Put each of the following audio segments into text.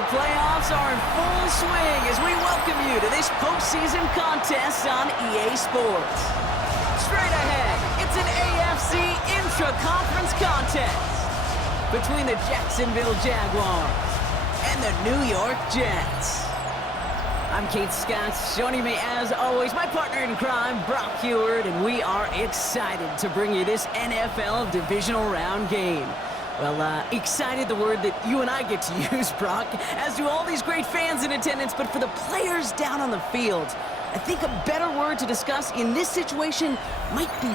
The playoffs are in full swing as we welcome you to this postseason contest on EA Sports. Straight ahead, it's an AFC intra-conference contest between the Jacksonville Jaguars and the New York Jets. I'm Kate Scott, joining me as always, my partner in crime, Brock Heward, and we are excited to bring you this NFL divisional round game. Well, excited, the word that you and I get to use, Brock, as do all these great fans in attendance, but for the players down on the field, I think a better word to discuss in this situation might be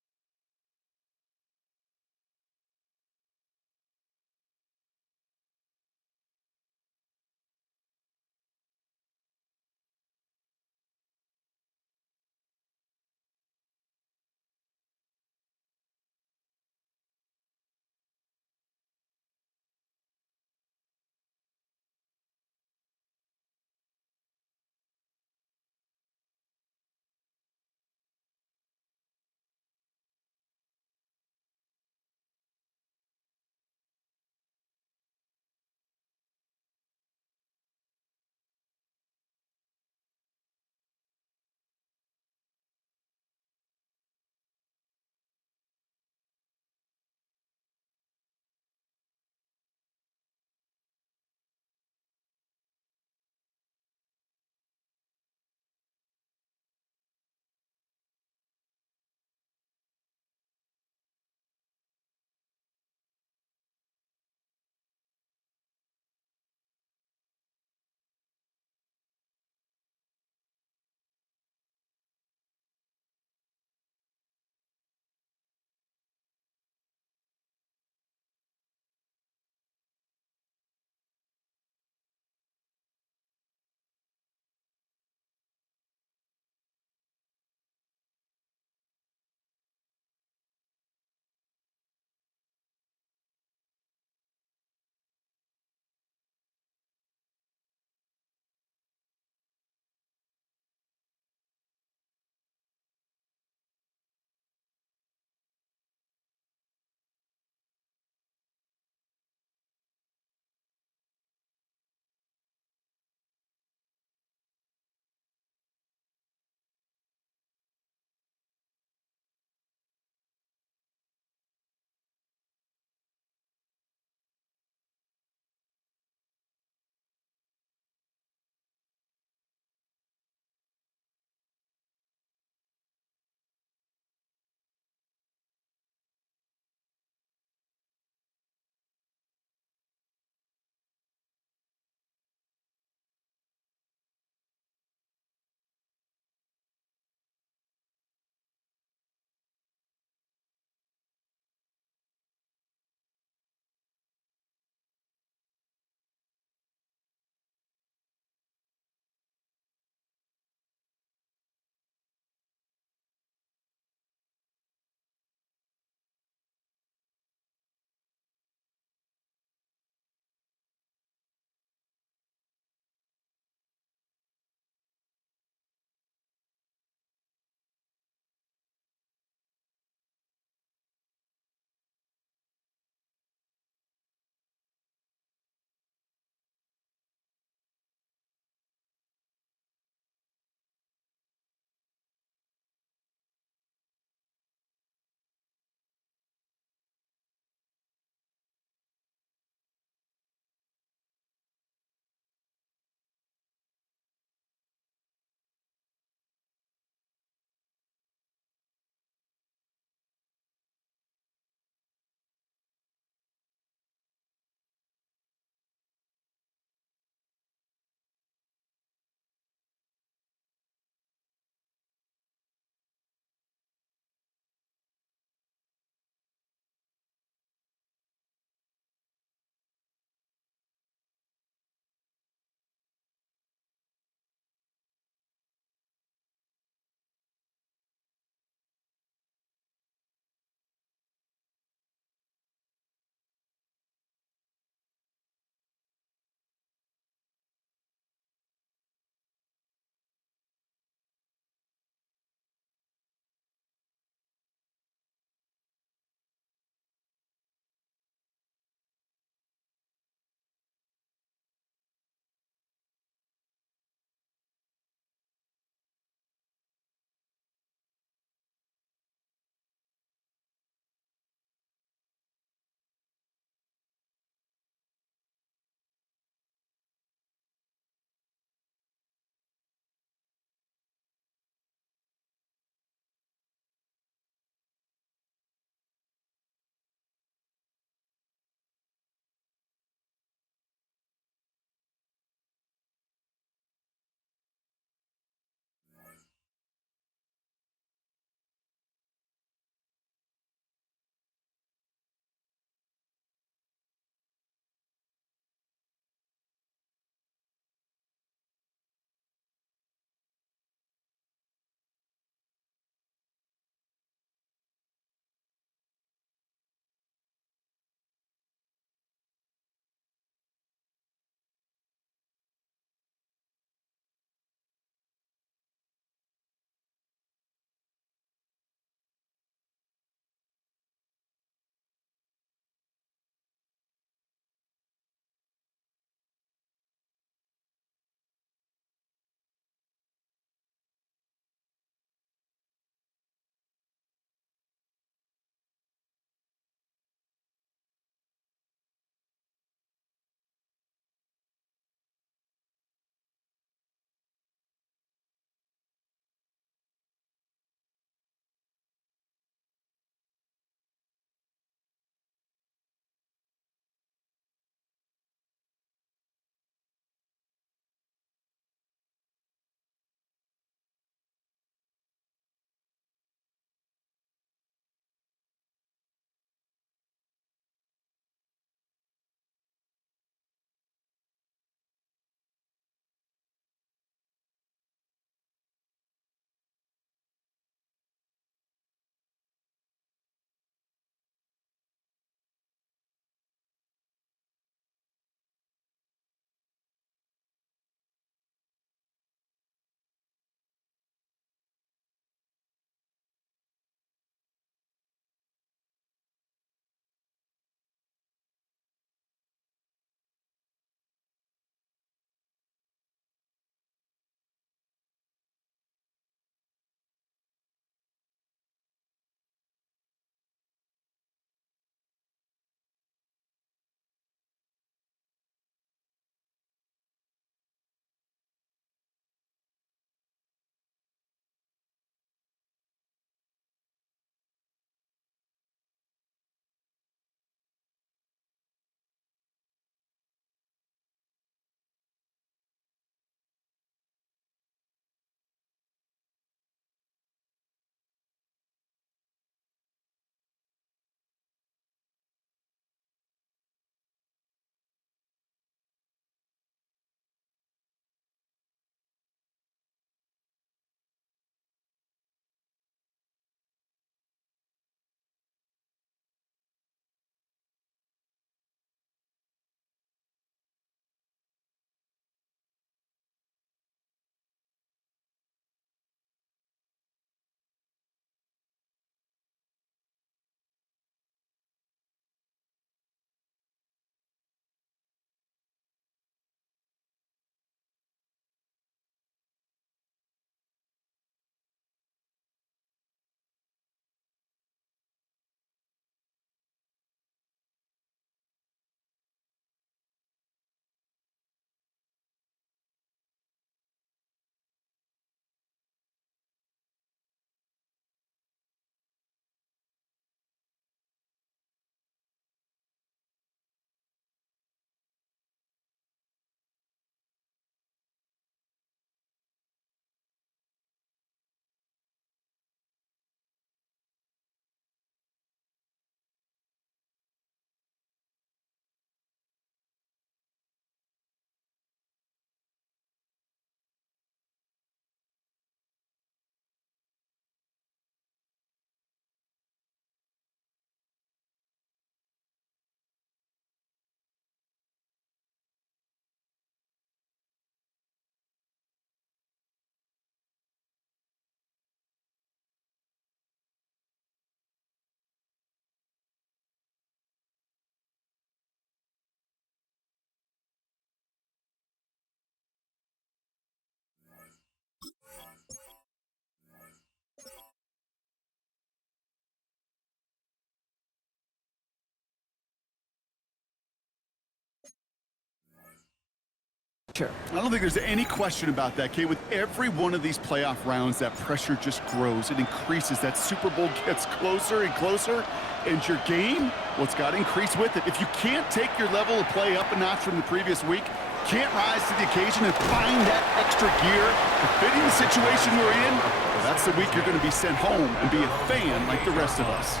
Sure. I don't think there's any question about that, Kate. With every one of these playoff rounds, that pressure just grows. It increases. That Super Bowl gets closer and closer. And your game, well, it's got to increase with it. If you can't take your level of play up a notch from the previous week, can't rise to the occasion and find that extra gear to fit in the situation we're in, well, that's the week you're going to be sent home and be a fan like the rest of us.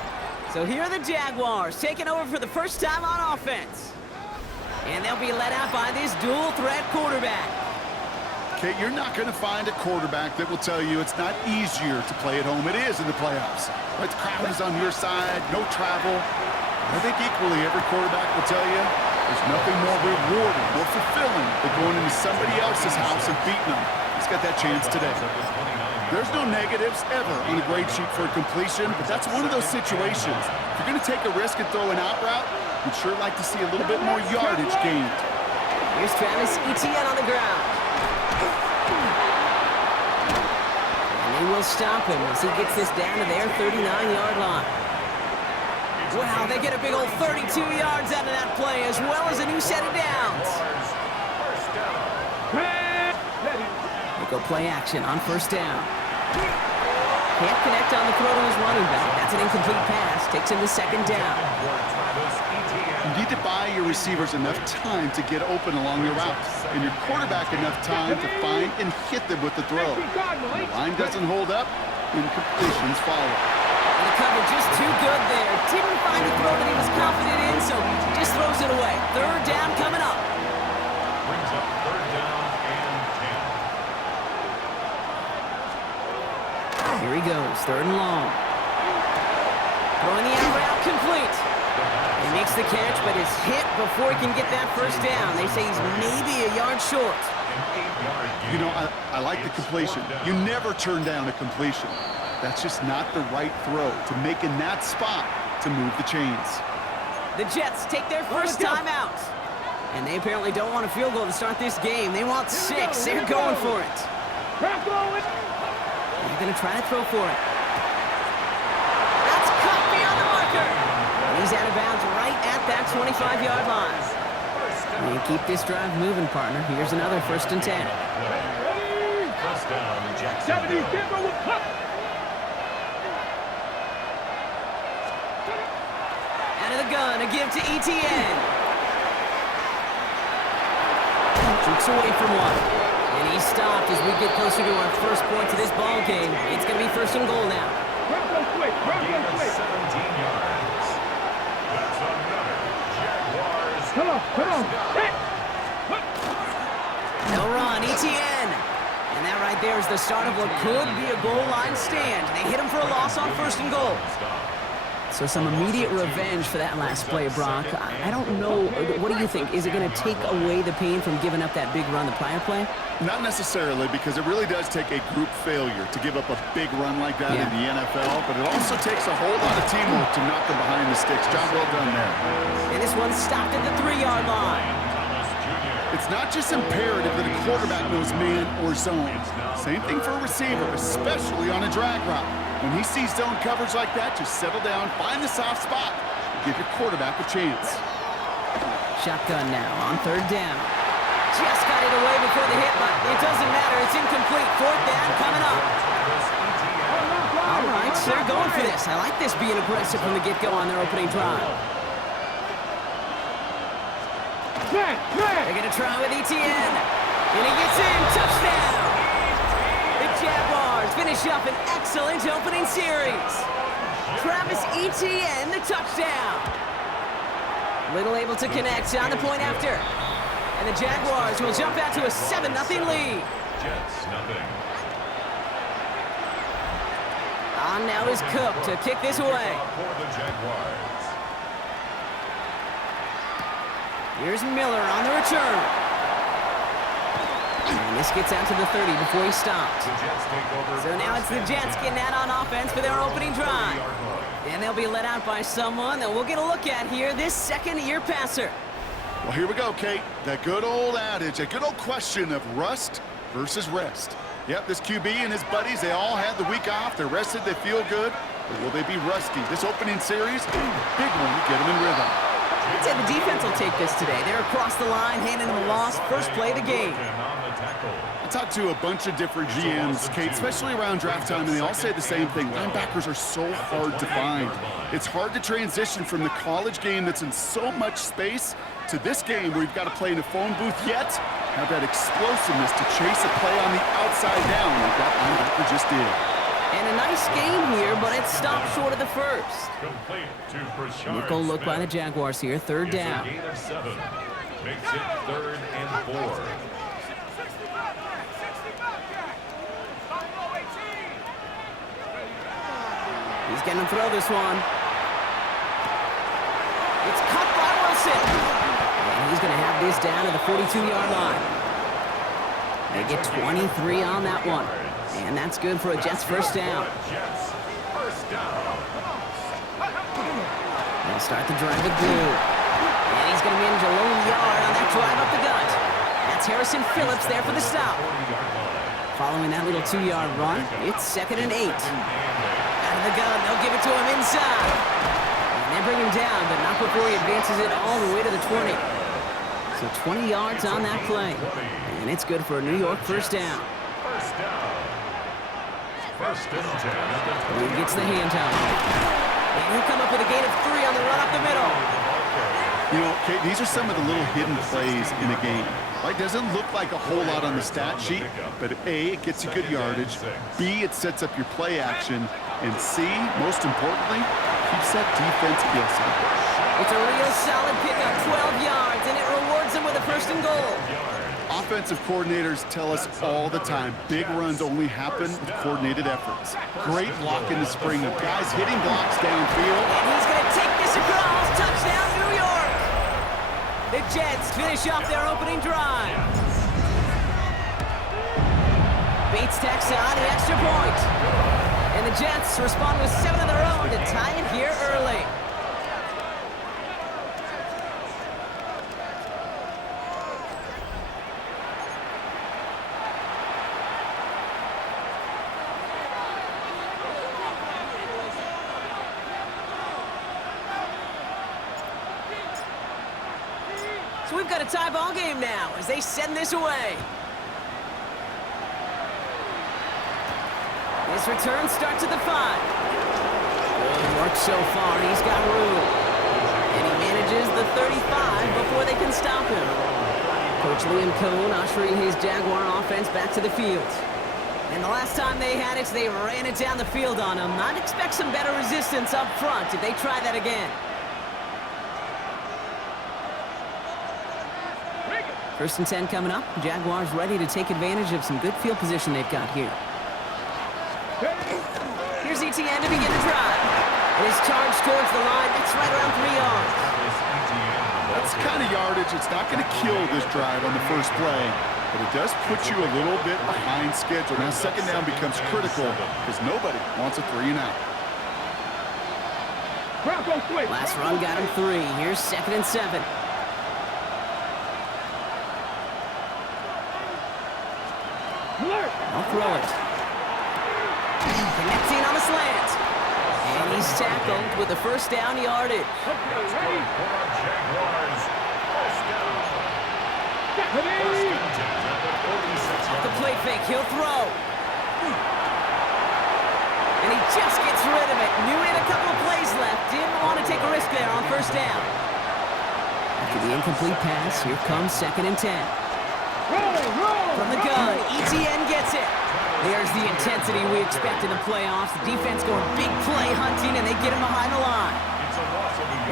So here are the Jaguars taking over for the first time on offense. And they'll be led out by this dual-threat quarterback. Kate, you're not going to find a quarterback that will tell you it's not easier to play at home. It is in the playoffs. Right? The crowd is on your side, no travel. I think equally every quarterback will tell you there's nothing more rewarding, more fulfilling than going into somebody else's house and beating them. He's got that chance today. There's no negatives ever on the grade sheet for a completion, but that's one of those situations. If you're going to take a risk and throw an out route, we'd sure like to see a little bit more yardage gained. Here's Travis Etienne on the ground. And they will stop him as he gets this down to their 39-yard line. Wow, they get a big old 32 yards out of that play, as well as a new set of downs. They go play action on first down. Can't connect on the throw to his running back. That's an incomplete pass. Takes him to second down. You need to buy your receivers enough time to get open along your routes, and your quarterback enough time to find and hit them with the throw. When the line doesn't hold up, incompletions follow. And the cover just too good there. Didn't find a throw that he was confident in, so just throws it away. Third down coming up. Brings up third down and 10. Here he goes, third and long. Throwing the out route complete. He makes the catch, but is hit before he can get that first down. They say he's maybe a yard short. You know, I like the completion. You never turn down a completion. That's just not the right throw to make in that spot to move the chains. The Jets take their first time out. And they apparently don't want a field goal to start this game. They want 6. They're going for it. They're going to try to throw for it. That's cut beyond the marker. He's out of bounds right at that 25-yard line. And keep this drive moving, partner. Here's another 1st and 10. First down, JAX. Out of the gun, a give to Etienne. Jukes away from one. And he's stopped as we get closer to our first point to this ball game. It's going to be 1st and goal now. Gain of 17 yards. That's another Jaguars. Come on. No run, Etienne. And that right there is the start of what could be a goal line stand. They hit him for a loss on 1st and goal. So some immediate revenge for that last play, Brock. I don't know. What do you think? Is it going to take away the pain from giving up that big run the prior play? Not necessarily, because it really does take a group failure to give up a big run like that in the NFL, but it also takes a whole lot of teamwork to knock them behind the sticks. Job well done there. And this one stopped at the 3-yard line. It's not just imperative that a quarterback knows man or zone. Same thing for a receiver, especially on a drag route. When he sees zone coverage like that, just settle down, find the soft spot, give your quarterback a chance. Shotgun now on 3rd down. Just got it away before the hit, but it doesn't matter. It's incomplete. 4th down coming up. All right, so they're going for this. I like this being aggressive from the get-go on their opening drive. They're going to try with Etienne. And he gets in. Touchdown. The Jaguars finish up an excellent opening series. Travis Etienne, the touchdown. Little able to connect on the point after. And the Jaguars will jump out to a 7-0 lead. Jets, nothing. On now is Cook to kick this away. For the Jaguars. Here's Miller on the return. And this gets out to the 30 before he stopped. The Jets take over. So now it's the Jets getting out on offense for their opening drive. And they'll be let out by someone that we'll get a look at here, this second-year passer. Well, here we go, Kate. That good old adage, a good old question of rust versus rest. Yep, this QB and his buddies, they all had the week off. They're rested, they feel good. But will they be rusty? This opening series, big one to get them in rhythm. I'd say the defense will take this today. They're across the line, handing them a loss. First play of the game. I talked to a bunch of different GMs, Kate, especially around draft time, and they all say the same thing. Linebackers are so hard to find. It's hard to transition from the college game that's in so much space to this game where you've got to play in a phone booth, yet have that explosiveness to chase a play on the outside down like that linebacker just did. And a nice game here, but it stopped short of the first. Nickel look by the Jaguars here, third down. Gain of 7. Makes it 3rd and 4. He's going to throw this one. It's cut by Wilson. And he's going to have this down to the 42-yard line. They get 23 on that one. And that's good for a Jets first down. They'll start the drive with Blue. And he's going to manage a lone yard on that drive up the gut. That's Harrison Phillips there for the stop. Following that little 2-yard run, it's 2nd and 8. Out of the gun, they'll give it to him inside. And they bring him down, but not before he advances it all the way to the 20. So 20 yards on that play. And it's good for a New York first down. He gets the handout. And he'll come up with a gain of 3 on the run up the middle. You know, Kate, these are some of the little hidden plays in a game. Right? Doesn't look like a whole lot on the stat sheet, but A, it gets you good yardage. B, it sets up your play action. And C, most importantly, keeps that defense guessing. It's a real solid pickup, 12 yards, and it rewards them with a 1st and goal. Offensive coordinators tell us all the time, big runs only happen with coordinated efforts. Great block in the spring of guys hitting blocks downfield. And he's going to take this across. Touchdown, New York. The Jets finish off their opening drive. Bates tacks on the extra point. And the Jets respond with 7 of their own to tie it here early. So we've got a tie ball game now as they send this away. This return starts at the 5. Good work so far. He's got room. And he manages the 35 before they can stop him. Coach Liam Cohn ushering his Jaguar offense back to the field. And the last time they had it, they ran it down the field on him. I'd expect some better resistance up front if they try that again. First and 10 coming up. Jaguars ready to take advantage of some good field position they've got here. Here's ETN to begin the drive. And his charge towards the line. That's right around 3 yards. That's the kind of yardage. It's not going to kill this drive on the first play, but it does put you a little bit behind schedule. Now, 2nd down becomes critical because nobody wants a 3 and out. Last run got him 3. Here's 2nd and 7. I'll throw it. Connecting on the slant. And he's tackled with the first down yardage. Off the play fake, he'll throw. And he just gets rid of it. Knew he had a couple of plays left. Didn't want to take a risk there on first down. After the incomplete pass, here comes 2nd and 10. From the gun, ETN gets it. There's the intensity we expect in the playoffs. The defense going big play hunting, and they get him behind the line.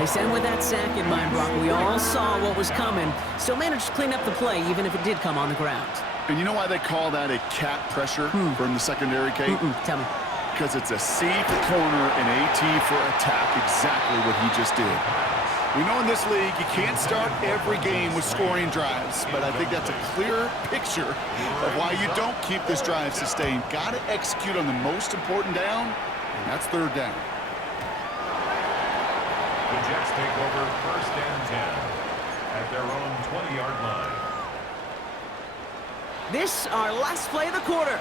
They send with that sack in mind, Brock. We all saw what was coming. Still managed to clean up the play, even if it did come on the ground. And you know why they call that a cat pressure from the secondary, Kate? Tell me. Because it's a C for corner and AT for attack, exactly what he just did. We know in this league you can't start every game with scoring drives, but I think that's a clear picture of why you don't keep this drive sustained. Got to execute on the most important down, and that's 3rd down. The Jets take over 1st and 10 at their own 20-yard line. This our last play of the quarter.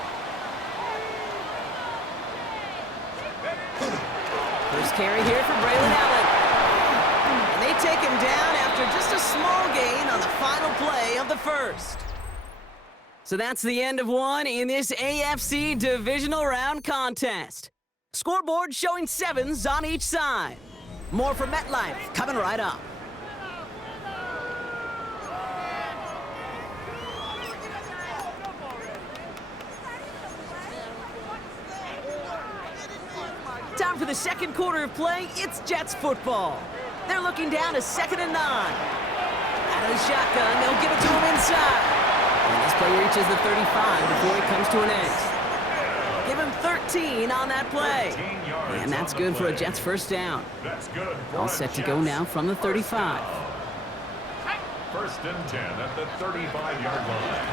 First carry here for Braylon Allen. And they take him down after just a small gain on the final play of the first. So that's the end of one in this AFC Divisional Round contest. Scoreboard showing 7s on each side. More from MetLife coming right up. Time for the second quarter of play. It's Jets football. They're looking down to 2nd and 9. Out of the shotgun, they'll give it to him inside. And this play reaches the 35 before it comes to an end. Give him 13 on that play. And that's good for a Jets first down. All set to go now from the 35. 1st and 10 at the 35-yard line.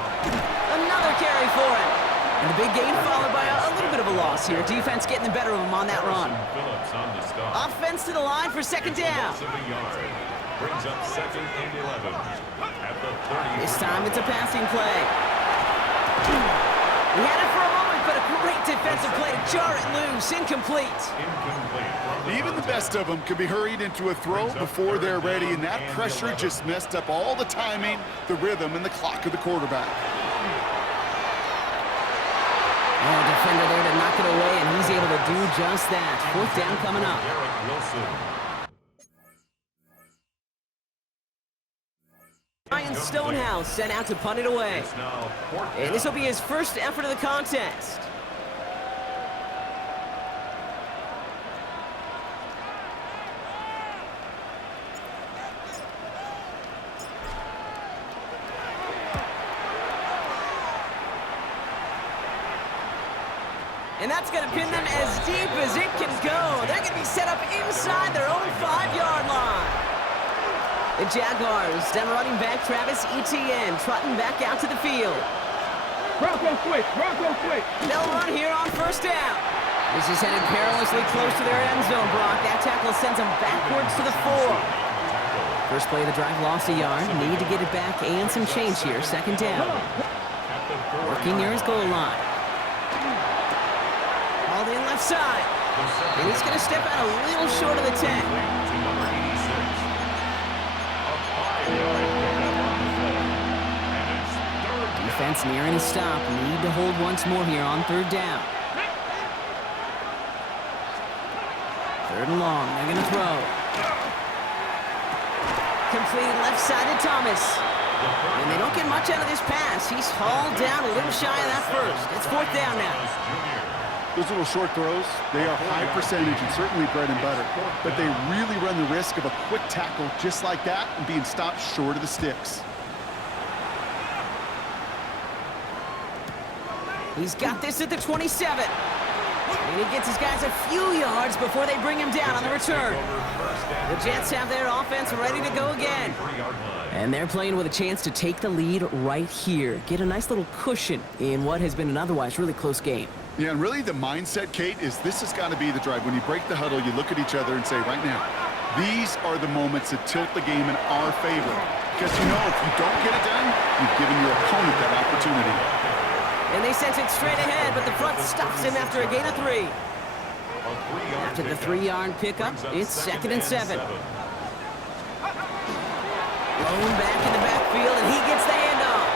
Another carry for him. And the big gain followed by a little bit of a loss here. Defense getting the better of him on that run. Offense to the line for 2nd down. Brings up 2nd and 11 at the 30. This time it's a passing play. He had it for a moment, but a great defensive play to jar it loose. Incomplete. Even the best of them can be hurried into a throw before they're ready, and that pressure just messed up all the timing, the rhythm, and the clock of the quarterback. Oh, defender there to knock it away, and he's able to do just that. 4th down coming up. Ryan Stonehouse sent out to punt it away. And this will be his first effort of the contest. And that's going to pin them as deep as it can go. They're going to be set up inside their own 5-yard line. The Jaguars, down running back Travis Etienne, trotting back out to the field. Bronco quick, Bronco quick. They'll run here on 1st down. This is headed perilously close to their end zone, Brock. That tackle sends them backwards to the 4. First play of the drive lost a yard. Need to get it back and some change here. 2nd down. Working near his goal line. All in left side. And he's going to step out a little short of the 10. Defense nearing a stop. Need to hold once more here on 3rd down. 3rd and long. They're going to throw. Completed left side to Thomas. And they don't get much out of this pass. He's hauled down a little shy of that first. It's 4th down now. Those little short throws, they are high percentage and certainly bread and butter, but they really run the risk of a quick tackle just like that and being stopped short of the sticks. He's got this at the 27. And he gets his guys a few yards before they bring him down on the return. The Jets have their offense ready to go again. And they're playing with a chance to take the lead right here. Get a nice little cushion in what has been an otherwise really close game. Yeah, and really the mindset, Kate, is this has got to be the drive. When you break the huddle, you look at each other and say, right now, these are the moments that tilt the game in our favor. Because you know, if you don't get it done, you've given your opponent that opportunity. And they sent it straight ahead, but the front stops him after a gain of 3. After the 3-yard pickup, it's 2nd and 7. Blown back in the backfield, and he gets the handoff.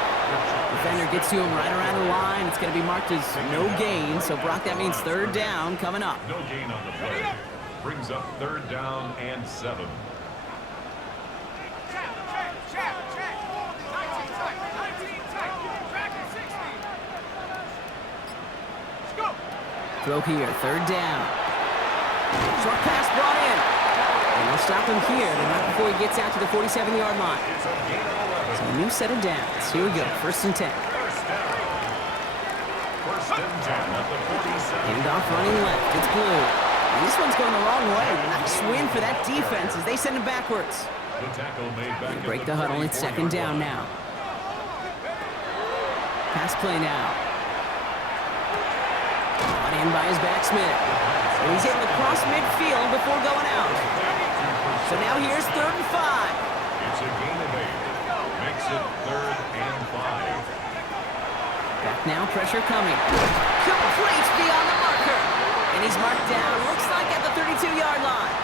Defender gets to him right around the line. It's going to be marked as no gain, so Brock, that means 3rd down coming up. No gain on the play. Brings up 3rd down and 7. Throw here, 3rd down. Short pass brought in. And they'll stop him here, but not before he gets out to the 47-yard line. So a new set of downs. Here we go, 1st and 10. Hand off running left, it's Blue. And this one's going the wrong way. Nice win for that defense as they send him backwards. They break the huddle, it's 2nd down now. Pass play now. Brought in by his back Smith. And he's able to cross midfield before going out. So now here's 3rd and 5. It's a gain of 8. Makes it 3rd and 5. Back now, pressure coming. Complete beyond the marker. And he's marked down, looks like at the 32-yard line.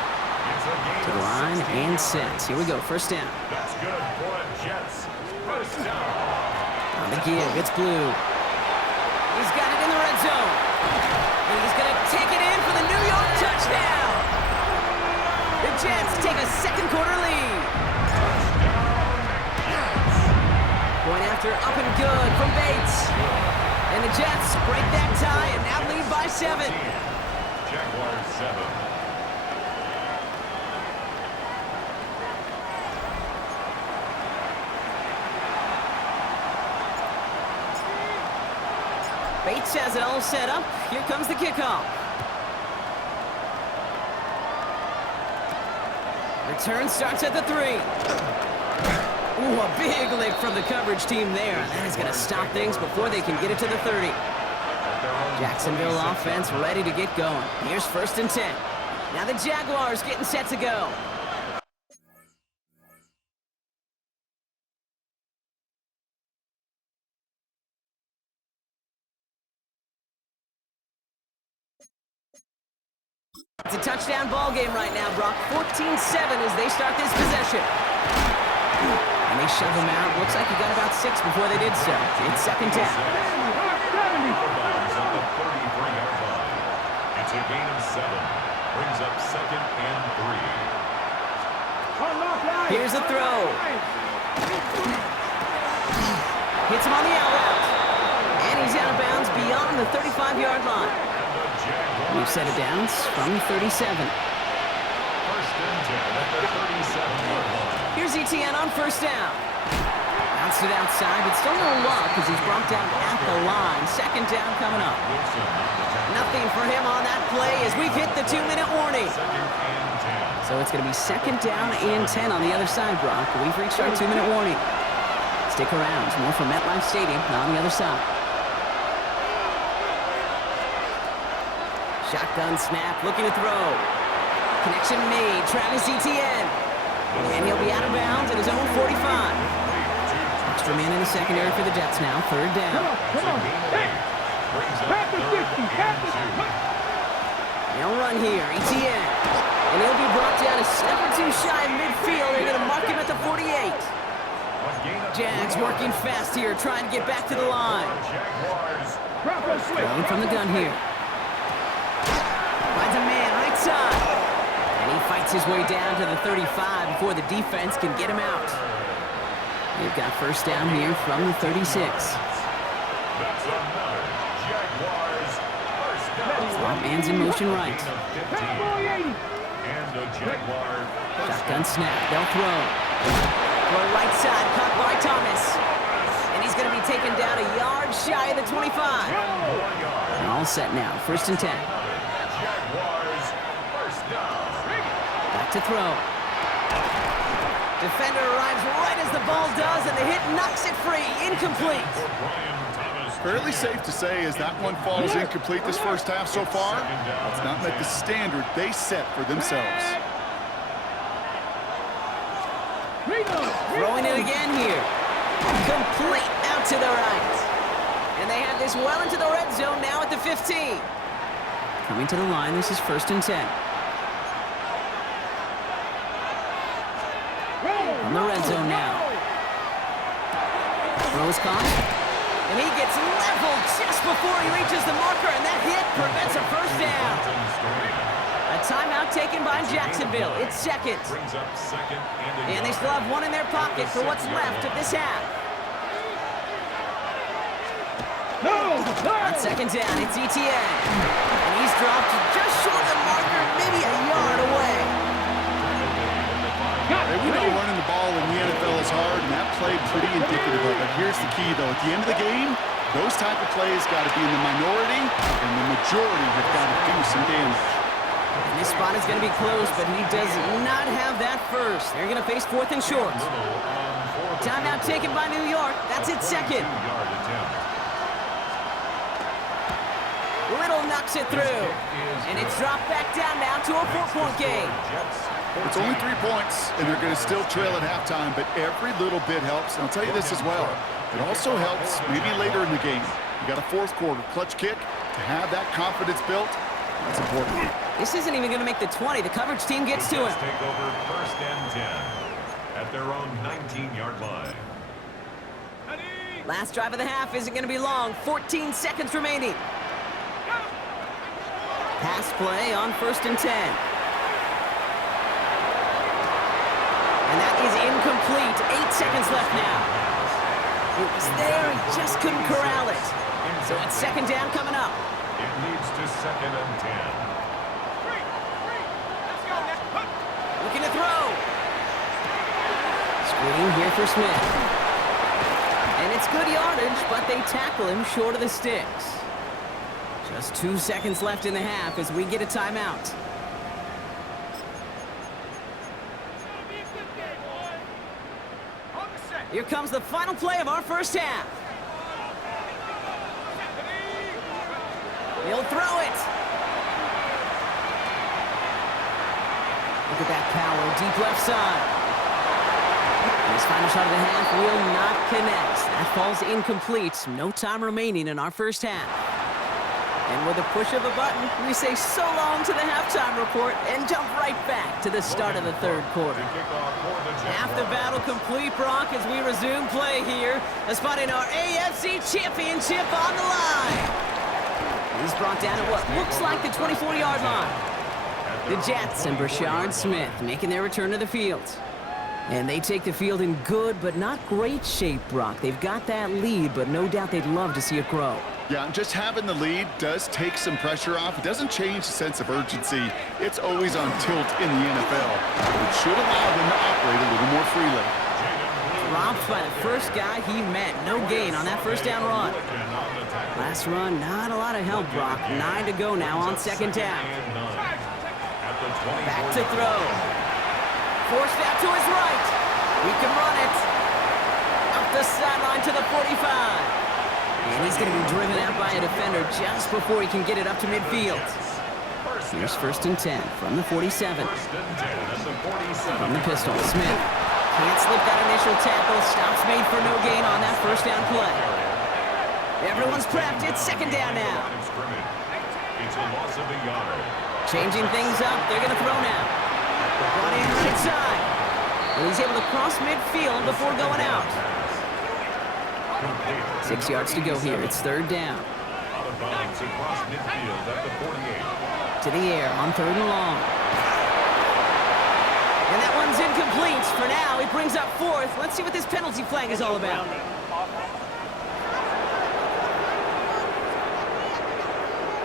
To the line, And set. Here we go, first down. That's good for a Jets. First down. On the give, it's Blue. He's got it in the red zone. And he's going to take it in for the New York touchdown. The Jets take a second quarter lead. Point after up and good from Bates. And the Jets break that tie and now lead by 7. Jaguars 7. Bates has it all set up. Here comes the kickoff. Return starts at the 3. Ooh, a big lick from the coverage team there. That is going to stop things before they can get it to the 30. Jacksonville offense ready to get going. Here's first and 10. Now the Jaguars getting set to go. It's a touchdown ball game right now, Brock. 14-7 as they start this possession. And they shove him out. Looks like he got about 6 before they did so. It's second down. It's a gain of 7. Brings up second and 3. Here's the throw. Hits him on the out route. And he's out of bounds beyond the 35-yard line. We've set it down from 37. First and 10 at the 37-yard line. Here's ETN on first down. Bounced it outside, but still no luck as he's brought down at the line. Second down coming up. Nothing for him on that play as we've hit the 2-minute warning. So it's going to be second down and 10 on the other side, Brock. We've reached our 2-minute warning. Stick around. More from MetLife Stadium on the other side. Shotgun snap, looking to throw. Connection made, Travis Etienne. And he'll be out of bounds at his own 45. Extra man in the secondary for the Jets now, third down. Come on. Hey. Pass the 60. Pass the 60. They'll run here, Etienne. And he'll be brought down a step or two shy of midfield. They're going to mark him at the 48. Jags working fast here, trying to get back to the line. Throwing from the gun here. Finds a man right side. And he fights his way down to the 35 before the defense can get him out. They've got first down here from the 36. That's another Jaguars first down. Man's in motion right. And the Jaguar Shotgun snap. They'll throw. Throw right side, caught by Thomas. And he's going to be taken down a yard shy of the 25. And all set now. First and 10. Back to throw. Defender arrives right as the ball does, and the hit knocks it free. Incomplete. Fairly safe to say as that one falls incomplete this first half so far, it's not met the standard they set for themselves. Throwing it again here. Complete out to the right. And they have this well into the red zone now at the 15. Coming to the line, this is first and 10. On the red zone now. Throws caught. And he gets leveled just before he reaches the marker, and that hit prevents a first down. A timeout taken by Jacksonville. It's second. And they still have one in their pocket for what's left of this half. On second down, it's ETN. And he's dropped just short of the marker, maybe a yard away. Hey, we know running the ball in the NFL is hard, and that play pretty indicative of it. Here's the key, though. At the end of the game, those type of plays got to be in the minority, and the majority have got to do some damage. And this spot is going to be close, but he does not have that first. They're going to face fourth and short. Timeout taken by New York. That's its second. Little knocks it through. And it's dropped back down now to a 4-point game. It's only 3 points, and they're going to still trail at halftime, but every little bit helps. And I'll tell you this as well. It also helps maybe later in the game. You got a fourth quarter clutch kick to have that confidence built. That's important. This isn't even going to make the 20. The coverage team gets to him. Take over first and 10 at their own 19-yard line. Last drive of the half isn't going to be long. 14 seconds remaining. Pass play on first and 10. And that is incomplete. 8 seconds left now. It was there, he just couldn't corral it. So it's second down coming up. It leads to second and 10. Looking to throw. Screen here for Smith. And it's good yardage, but they tackle him short of the sticks. Just 2 seconds left in the half as we get a timeout. Here comes the final play of our first half. He'll throw it. Look at that power, deep left side. And his final shot of the half will not connect. That falls incomplete. No time remaining in our first half. And with a push of a button, we say so long to the halftime report and jump right back to the start of the third quarter. Half the battle complete, Brock, as we resume play here, spotting our AFC Championship on the line. He's brought down at what looks like the 24-yard line. The Jets and Brashard Smith making their return to the field. And they take the field in good but not great shape, Brock. They've got that lead, but no doubt they'd love to see it grow. Yeah, and just having the lead does take some pressure off. It doesn't change the sense of urgency. It's always on tilt in the NFL. It should allow them to operate a little more freely. Dropped by the first guy he met. No gain on that first down run. Last run, not a lot of help, Brock. 9 to go now on second down. Back to throw. Forced out to his right. He can run it. Up the sideline to the 45. And he's going to be driven out by a defender just before he can get it up to midfield. Here's first and 10 from the 47. From the pistol, Smith. Can't slip that initial tackle. Stops made for no gain on that first down play. Everyone's prepped. It's second down now. It's a loss of a yard. Changing things up. They're going to throw now. Brought in right side. And he's able to cross midfield before going out. 6 yards to go here. It's third down. Out of bounds across midfield at the 48. To the air on third and long. And that one's incomplete. For now, he brings up fourth. Let's see what this penalty flag is all about.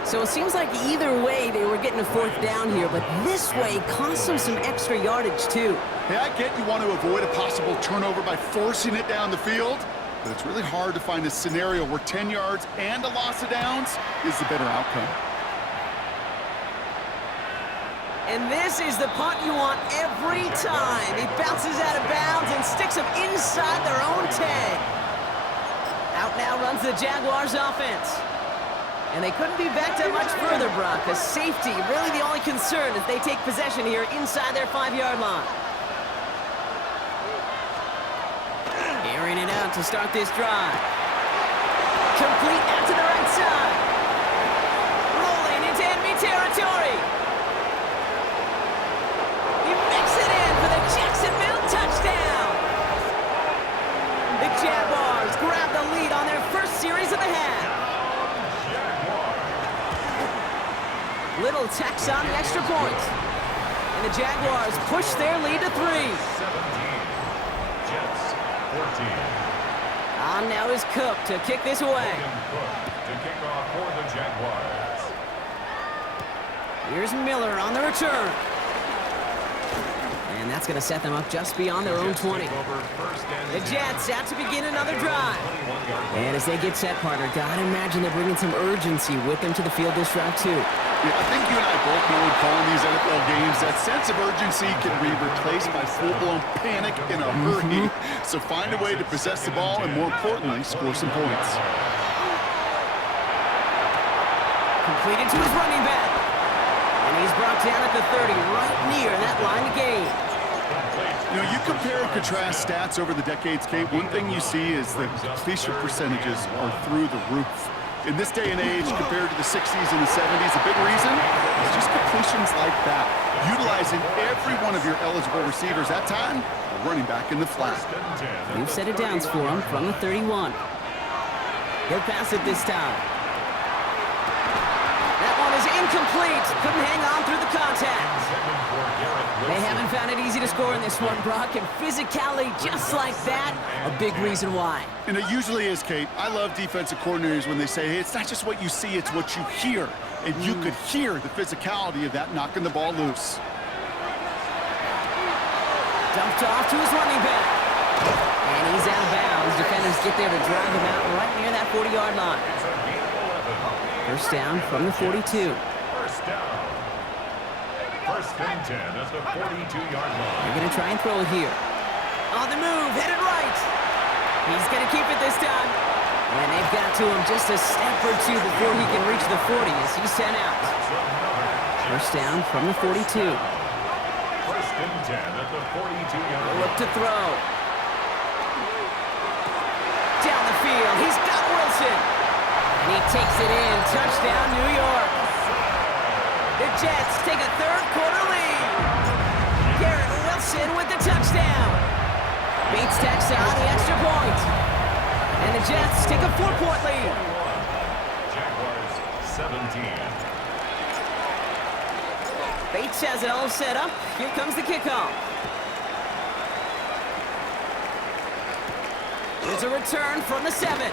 So it seems like either way they were getting a fourth down here, but this way cost them some extra yardage too. Hey, I get you want to avoid a possible turnover by forcing it down the field, but it's really hard to find a scenario where 10 yards and a loss of downs is the better outcome. And this is the punt you want every time. He bounces out of bounds and sticks them inside their own 10. Out now runs the Jaguars offense. And they couldn't be backed up much further, Brock, because safety really the only concern as they take possession here inside their 5-yard line. Airing it out to start this drive. Complete out to the right side. Rolling into enemy territory. He makes it in for the Jacksonville touchdown. The Jaguars grab the lead on their first series of the half. Little tacks on an extra point. And the Jaguars push their lead to 3. 17. Jets 14. On now is Cook to kick this away. To kick off for the Jaguars. Here's Miller on the return. And that's going to set them up just beyond their own 20. The Jets out to begin another drive. And as they get set, partner, gotta imagine they're bringing some urgency with them to the field this drive too. Yeah, I think you and I both know in calling these NFL games, that sense of urgency can be replaced by full-blown panic in a hurry. So find a way to possess the ball and, more importantly, score some points. Completed to his running back. And he's brought down at the 30, right near that line of gain. You know, you compare and contrast stats over the decades, Kate. One thing you see is that completion percentages are through the roof. In this day and age, compared to the 60s and the 70s, a big reason is just completions like that. Utilizing every one of your eligible receivers. That time, a running back in the flat. We've set it down for him from the 31. He'll pass it this time. That one is incomplete. Couldn't hang on through the contact. They haven't found it easy to score in this one, Brock, and physicality just like that, a big reason why. And it usually is, Kate. I love defensive coordinators when they say, hey, it's not just what you see, it's what you hear. And you could hear the physicality of that knocking the ball loose. Dumped off to his running back. And he's out of bounds. Defenders get there to drive him out right near that 40-yard line. First down from the 42. First down. First and 10 at the 42-yard line. They're going to try and throw it here. On the move, headed right. He's going to keep it this time. And they've got to him just a step or two before he can reach the 40 as he's sent out. First down from the 42. First and 10 at the 42-yard line. Look to throw. Down the field, he's got Wilson. And he takes it in. Touchdown, New York. The Jets take a third-quarter lead. Garrett Wilson with the touchdown. Bates tacks on the extra point. And the Jets take a 4-point lead. Jaguars 17. Bates has it all set up. Here comes the kickoff. There's a return from the 7.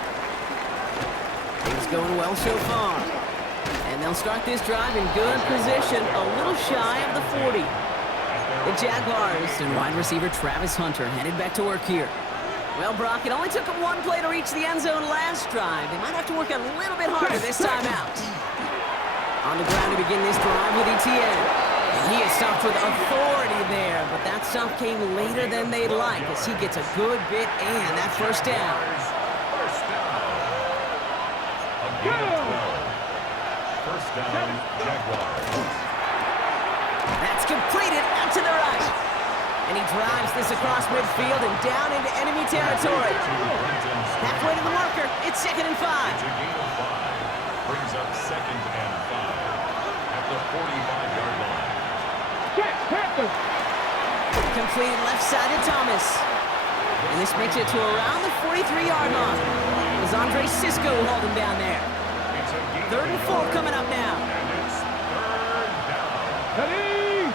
Things going well so far. And they'll start this drive in good position, a little shy of the 40. The Jaguars and wide receiver Travis Hunter headed back to work here. Well, Brock, it only took them one play to reach the end zone last drive. They might have to work a little bit harder this time out. On the ground to begin this drive with Etienne. And he is stopped with authority there, but that stop came later than they'd like as he gets a good bit and that first down. First down. A gain of 12. First down, Jaguars. That's completed out to the right. And he drives this across midfield and down into enemy territory. Halfway to the marker, it's 2nd and 5. It's a gain of 5. Brings up 2nd and 5 at the 45-yard line. Completed left side to Thomas. And this makes it to around the 43-yard line. As Andre Sisco hold him down there. It's a gain 3rd and 4 coming up now. and it's 3rd down. Ready?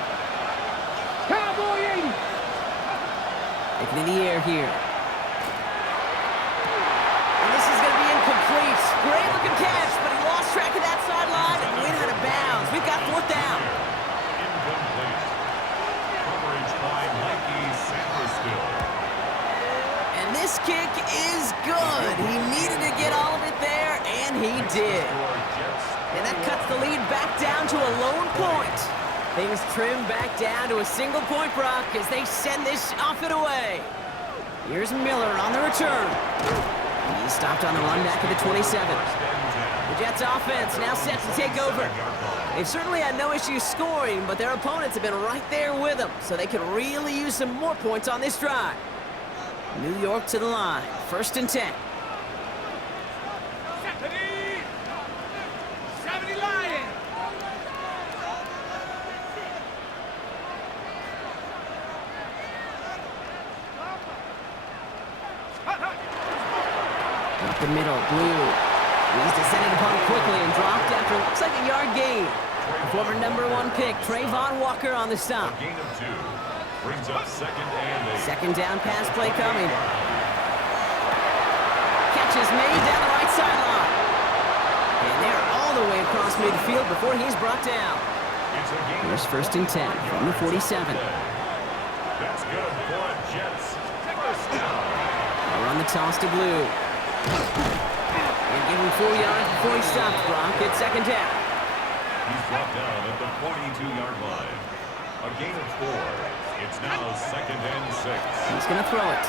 Cowboy 80. Taking in the air here. And this is going to be incomplete. Great looking catch, but he lost track of that sideline and went out of bounds. We've got 4th down. Incomplete. Coverage by Mikey Sanderskill. And this kick is good. He needed to get all of it there, and he did. And that cuts the lead back down to a lone point. Things trim back down to a single point, Brock, as they send this off and away. Here's Miller on the return. He stopped on the run back at the 27. The Jets offense now set to take over. They've certainly had no issues scoring, but their opponents have been right there with them, so they could really use some more points on this drive. New York to the line, 1st and 10. 70 Lions. Up the middle, Blue. He's descended upon quickly and dropped after looks like a yard gain. The former #1 pick, Trayvon Walker on the stop. Gain of 2. Brings up 2nd and 8. Second down pass play coming. Catch is made down the right sideline. And they're all the way across midfield before he's brought down. It's a gain Here's of 1st and 10 from the 47. That's good for Jets. First down. They'll run the toss to Blue. And give him 4 yards before he stops, Brock. It's 2nd down. He's brought down at the 42-yard line. A gain of 4. It's now 2nd and 6. He's going to throw it.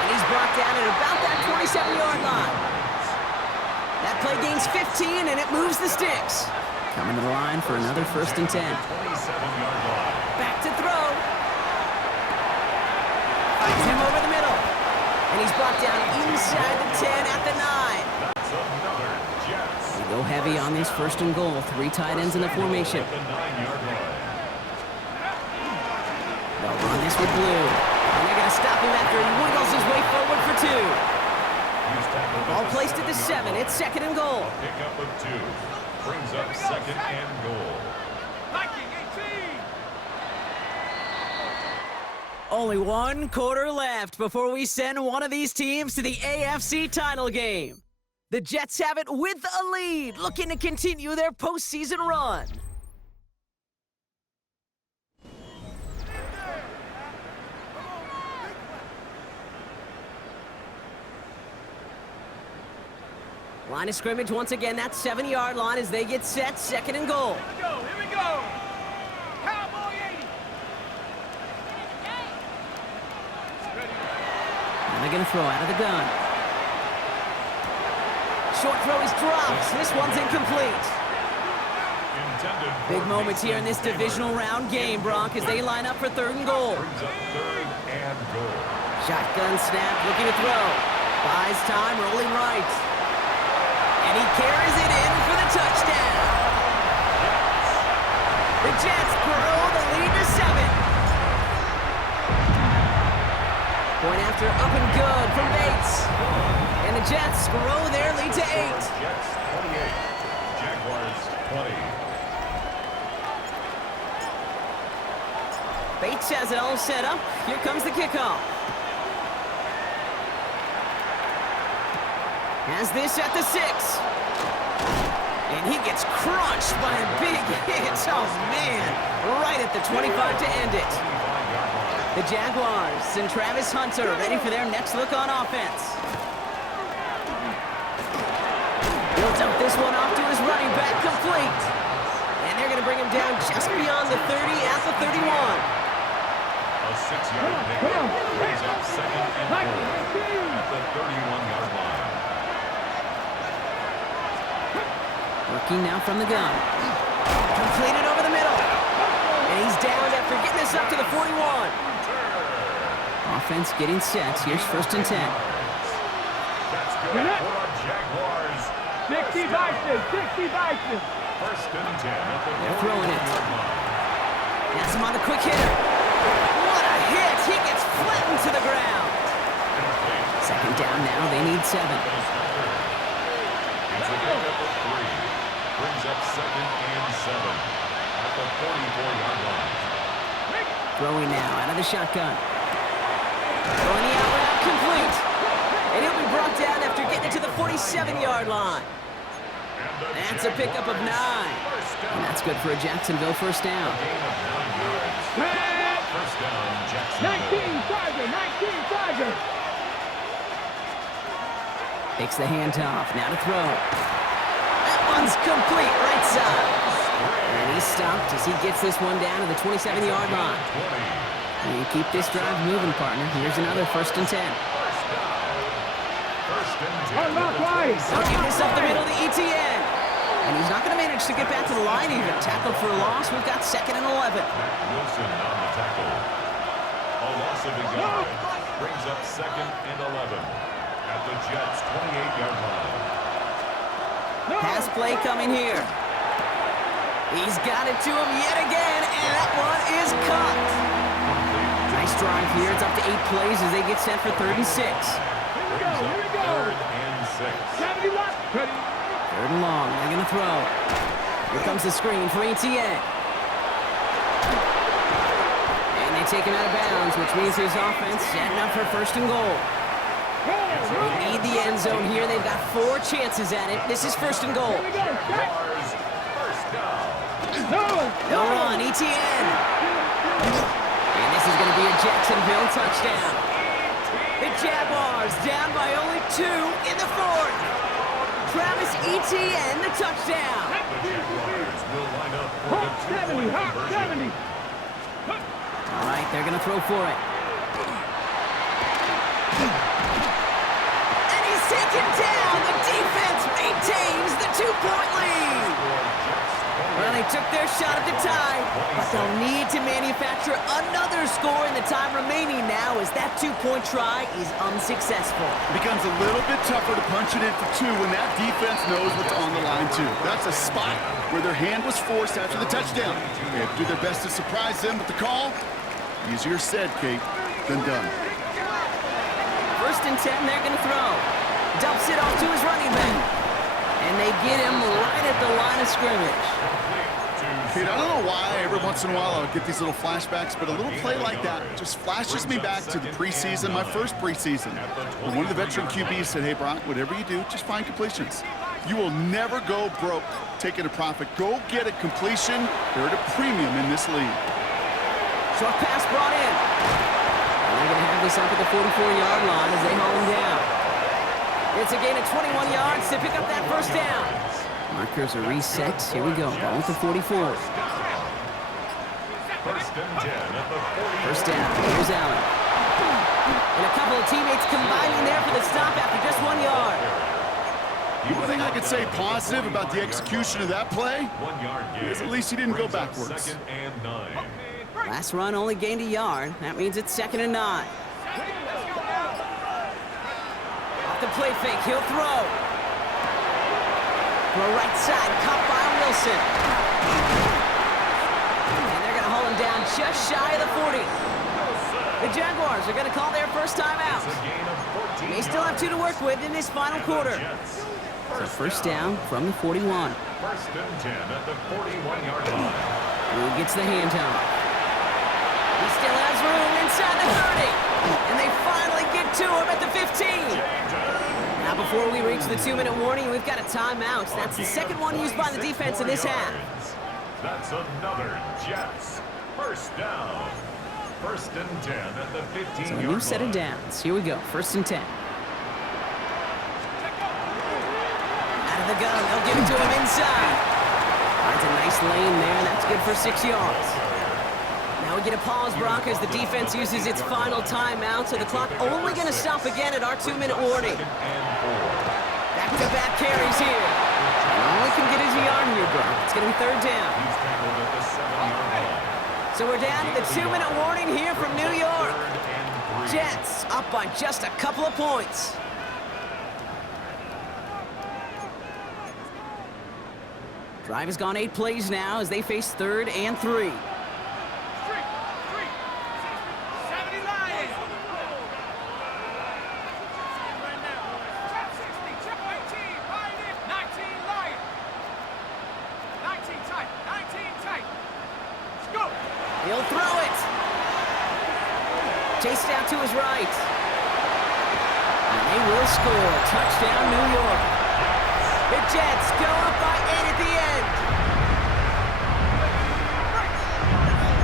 And he's brought down at about that 27-yard line. That play gains 15, and it moves the sticks. Coming to the line for another 1st and 10. 27-yard line. Back to throw. Finds him over the middle. And he's brought down inside the 10 at the 9. Go heavy on this first and goal. 3 tight ends in the formation. At the 9-yard line. They'll run this with Blue. And they're going to stop him after he wiggles his way forward for 2. He's tackled Ball at the placed at the 7-yard 7. line. It's second and goal. A pickup of 2. Brings up second and goal. Viking 18. Only 1 quarter left before we send one of these teams to the AFC title game. The Jets have it with a lead, looking to continue their postseason run. Line of scrimmage once again, that 7-yard line as they get set, second and goal. Here we go. Cowboy 80. And they're going to throw out of the gun. Short throw is dropped. This one's incomplete. Intended for Big moments Mason here in this Taylor. divisional round game, Brock, as they line up for third and goal. Brings up third and goal. Shotgun snap, looking to throw. Buys time, rolling right. And he carries it in for the touchdown. The Jets grow the lead to 7. Point after up and good from Bates. And the Jets grow their lead to 8. Jets 28. Jaguars 20. Bates has it all set up. Here comes the kickoff. Has this at the 6. And he gets crunched by a big hit. Oh, man. Right at the 25 to end it. The Jaguars and Travis Hunter ready for their next look on offense. He'll dump this one off to his running back, complete. And they're going to bring him down just beyond the 30 at the 31. A 6-yard pickup brings up second and goal at the 31-yard line. Working now from the gun. Completed over the middle. And he's down after getting this up to the 41. Offense getting set. Here's first and 10. That's good for the Jaguars. 60 Bison. 60 Bison. First and 10 at the They're throwing it. 40-yard line. Has him on the quick hitter. What a hit! He gets flattened to the ground. Second down now. They need 7. It's a pickup of 3. Brings up second and 7 at the 44-yard line. Throwing now out of the shotgun. Throwing the out route complete. And he'll be brought down after getting it to the 47-yard line. That's a pickup of 9. And that's good for a Jacksonville first down. Gain of 9 yards. First down, Jacksonville. 19 Tiger. 19 Tiger. Takes the handoff. Now to throw. That one's complete. Right side. And he's stopped as he gets this one down to the 27-yard line. 20. And you keep this drive moving, partner. Here's another first and 10. First and 10. Unlock right. They'll give this up the middle to ETN. And he's not going to manage to get back to the line even. Tackled for a loss. We've got second and 11. Matt Wilson on the tackle. A loss of a yard. Brings up second and 11 at the Jets' 28-yard line. Pass play coming here. He's got it to him yet again, and that one is caught. Nice drive here. It's up to 8 plays as they get set for third and 6. Here we go. Here we go. Third and 6. 70 left. Ready. Third and long. They're going to throw. Here comes the screen for ETN. And they take him out of bounds, which means his offense setting up for first and goal. They need the end zone here. They've got 4 chances at it. This is first and goal. Here we go. Jaguars, first down. They'll run. ETN. And this is going to be a Jacksonville touchdown. The Jaguars down by only 2 in the 4th. Travis Etienne, the touchdown. The Jaguars will line up for the 70. 2-point conversion. 70. All right, they're going to throw for it. And he's taken down. The defense maintains the 2-point lead. Well, they They took their shot at the tie, but they'll need to manufacture another score in the time remaining now as that two-point try is unsuccessful. It becomes a little bit tougher to punch it in for two when that defense knows what's on the line, too. That's a spot where their hand was forced after the touchdown. They have to do their best to surprise them with the call. Easier said, Kate, than done. 1st and 10, they're going to throw. Dumps it off to his running back. And they get him right at the line of scrimmage. Kate, I don't know why every once in a while I'll get these little flashbacks, but a little play like that just flashes me back to the preseason, my first preseason. When one of the veteran QBs said, hey, Brock, whatever you do, just find completions. You will never go broke taking a profit. Go get a completion. They're at a premium in this league. Short pass brought in. And they're going to have this up at the 44-yard line as they haul him down. It's a gain of 21 yards to pick up that 1st down. Markers are reset. Here we go. Ball at the 44. 1st and 10 at the 40. 1st down. Here's Allen. And a couple of teammates combining there for the stop after just 1 yard. One thing I could say positive about the execution of that play 1 yard gain. is at least he didn't go backwards. 2nd and 9. Last run only gained a yard. That means it's 2nd and 9. Off the play fake, he'll throw. Throw right side, caught by Wilson. And they're going to haul him down just shy of the 40. The Jaguars are going to call their first time out. They still have 2 to work with in this final quarter. So 1st down from the 41. 1st and 10 at the 41-yard line. Who gets the handoff? He still has room inside the 30. And they finally get to him at the 15. Now before we reach the 2-minute warning, we've got a timeout. That's the 2nd one used by the defense in this half. That's another JAX. 1st down. 1st and 10 at the 15-yard So a line. new set of downs. Here we go. 1st and 10. Out of the gun. They'll give it to him inside. Finds a nice lane there. That's good for 6 yards. Now we get a pause, Brock, as the defense uses its final timeout, so the clock only going to stop again at our 2-minute warning. Back-to-back carries here. And all he can get is a yard here, Brock. It's going to be 3rd down. He's tackled at the 7-yard line. So we're down to the 2-minute warning here from New York. 3rd and 3. Jets up by just a couple of points. Drive has gone 8 plays now as they face 3rd and 3. He'll throw it. Chased out to his right. And they will score. Touchdown, New York. The Jets go up by 8 at the end.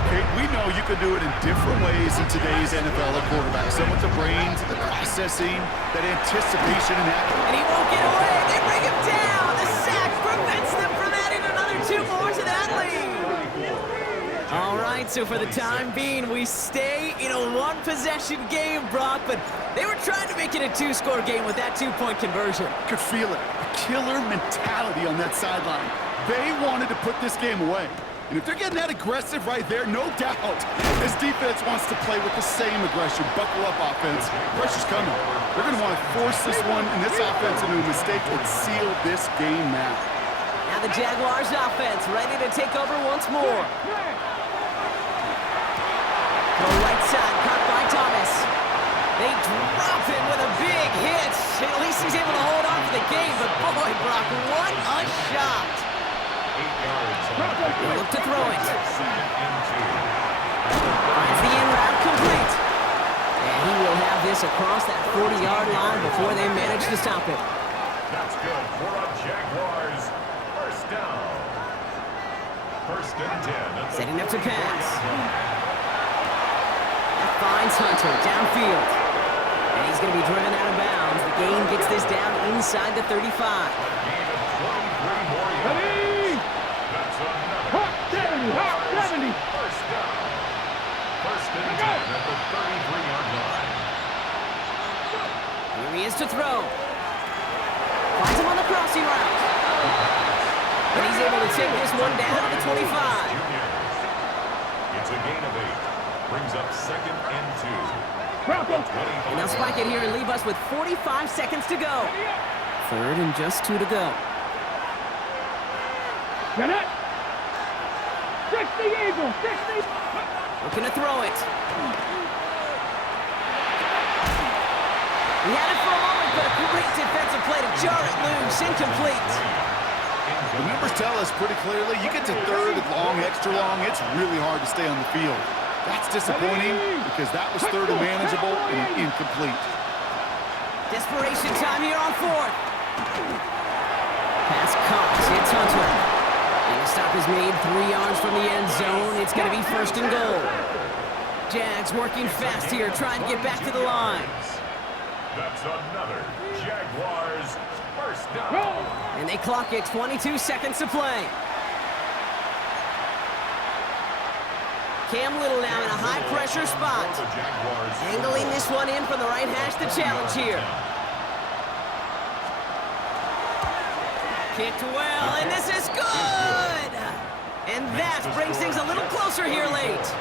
Kate, we know you can do it in different ways in today's NFL at quarterback. Some with the brains, the processing, that anticipation and accuracy. And he won't get away. They bring him down. The sack prevents them from adding another 2 more to that lead. All right, so for the time being, we stay in a one-possession game, Brock, but they were trying to make it a 2-score game with that 2-point conversion. Could feel it. A killer mentality on that sideline. They wanted to put this game away. And if they're getting that aggressive right there, no doubt, this defense wants to play with the same aggression. Buckle up, offense. Pressure's coming. They're going to want to force this one and this offense into a mistake and seal this game now. Now the Jaguars offense ready to take over once more. The right side, caught by Thomas. They drop him with a big hit. At least he's able to hold on for the game, but boy, Brock, what a shot. 8 yards. They look to throw it. 2nd and 2. Finds the in route complete. And he will have this across that 40-yard line before they manage to stop it. That's good for a Jaguars. 1st down. 1st and 10. Setting up to pass. That finds Hunter downfield. And he's going to be driven out of bounds. The gain gets this down inside the 35. Gain of 23 more yards. Ready? That's another. Hot 70, hot 70. 1st down. 1st and 10 at the 33-yard line. Here he is to throw. Finds him on the crossing route. And he's able to take this one down to the 25. It's a gain of 8. Brings up 2nd and 2. And they'll spike it here and leave us with 45 seconds to go. 3rd and just 2 to go. Get it! 60 Eagles! 60! Looking to throw it. He had it for a moment, but a great defensive play to jar it loose. Incomplete. The numbers tell us pretty clearly, you get to 3rd and long, extra long, it's really hard to stay on the field. That's disappointing because that was 3rd and manageable and incomplete. Desperation time here on 4th. Pass caught. It's Hunter. And the stop is made 3 yards from the end zone. It's going to be 1st and goal. Jags working fast here, trying to get back to the line. That's another Jaguars first down. And they clock it, 22 seconds to play. Cam Little now in a high-pressure spot. Angling this one in from the right hash to challenge here. Kicked well, and this is good! And that brings things a little closer here late.